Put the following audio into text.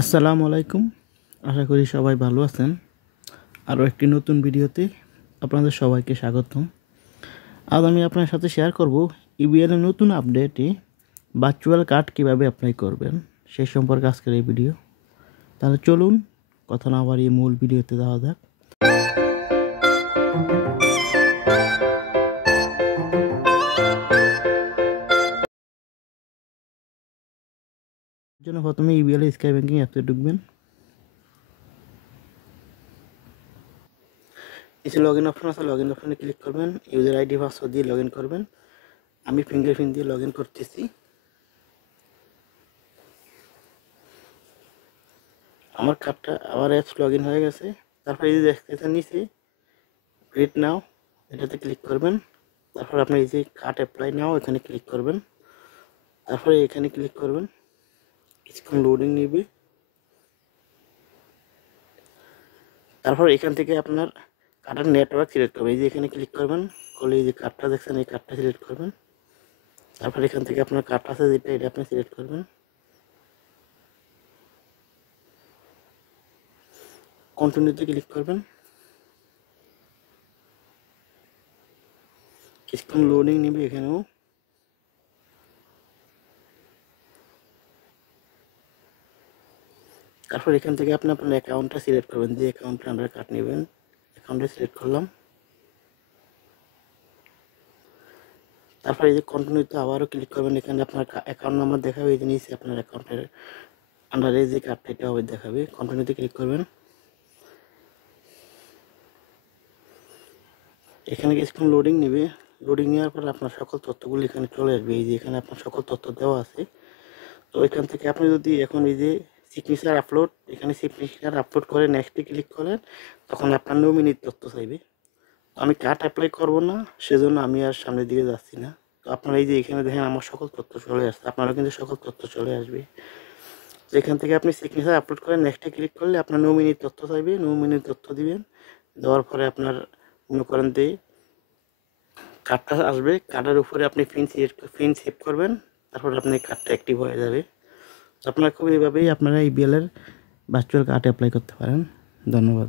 আসসালামু আলাইকুম। আশা করি সবাই ভালো আছেন। আরও একটি নতুন ভিডিওতে আপনাদের সবাইকে স্বাগতম। আজ আমি আপনার সাথে শেয়ার করব ইবিএল এর নতুন আপডেটে ভার্চুয়াল কার্ড কীভাবে অ্যাপ্লাই করবেন সেই সম্পর্কে আজকের এই ভিডিও। তাহলে চলুন কথা না বাড়িয়ে মূল ভিডিওতে যাওয়া যাক। এর জন্য প্রথমে ইবিএল স্কাই ব্যাংকিং অ্যাপসে ঢুকবেন। নিচে লগইন অপশন আছে, লগইন অপশনে ক্লিক করবেন। ইউজার আইডি পাসওয়ার্ড দিয়ে লগইন করবেন। আমি ফিঙ্গারপ্রিন্ট দিয়ে লগইন করতেছি। আমার কার্ডটা আবার অ্যাপস লগইন হয়ে গেছে। তারপরে এই যে দেখতেছেন নিচে রিড নাও, এটাতে ক্লিক করবেন। তারপর আপনি এই যে কার্ড অ্যাপ্লাই নাও এখানে ক্লিক করবেন। তারপরে এখানে ক্লিক করবেন। কিছুক্ষণ লোডিং নেবে। তারপর এখান থেকে আপনার কার্ডের নেটওয়ার্ক সিলেক্ট করবেন। এই যে এখানে ক্লিক করবেন, করলে এই যে কার্ডটা দেখছেন এই কার্ডটা সিলেক্ট করবেন। তারপর এখান থেকে আপনার কার্ড আছে যেটা এটা আপনি সিলেক্ট করবেন। কন্টিনিউতে ক্লিক করবেন। কিছুক্ষণ লোডিং নেবে এখানেও। তারপর এখান থেকে আপনি আপনার অ্যাকাউন্টটা সিলেক্ট করবেন, যে অ্যাকাউন্টে আমরা কার্ড নেবেন। অ্যাকাউন্টে সিলেক্ট করলাম। তারপর এই যে কন্টিনিউতে আবারও ক্লিক করবেন। এখানে আপনার অ্যাকাউন্ট নাম্বার দেখাবে, এই যে নিচে আপনার অ্যাকাউন্টের আন্ডারে যে কার্ডটা এটা হবে দেখাবে। কন্টিনিউতে ক্লিক করবেন। এখানে কিছুক্ষণ লোডিং নেবে। লোডিং নেওয়ার পর আপনার সকল তথ্যগুলো এখানে চলে আসবে। এই যে এখানে আপনার সকল তথ্য দেওয়া আছে। তো এখান থেকে আপনি যদি এখন এই যে সিগনেচার আপলোড, এখানে সিগনেচার আপলোড করে নেক্সটে ক্লিক করেন, তখন আপনার নমিনির তথ্য চাইবে। আমি কার্ড অ্যাপ্লাই করব না, সেজন্য আমি আর সামনের দিকে যাচ্ছি না। তো আপনারা এই যে এখানে দেখেন আমার সকল তথ্য চলে আসছে, আপনারও কিন্তু সকল তথ্য চলে আসবে। তো এখান থেকে আপনি সিগনেচার আপলোড করে নেক্সটে ক্লিক করলে আপনার নমিনির তথ্য চাইবে, নমিনির তথ্য দিবেন। দেওয়ার পরে আপনার মনে করেন যে কার্ডটা আসবে, কার্ডের উপরে আপনি পিন সেভ করবেন। তারপর আপনি কার্ডটা অ্যাক্টিভ হয়ে যাবে। আপনারা খুব এইভাবেই আপনারা ইবিএল এর ভার্চুয়াল কার্ড অ্যাপ্লাই করতে পারেন। ধন্যবাদ।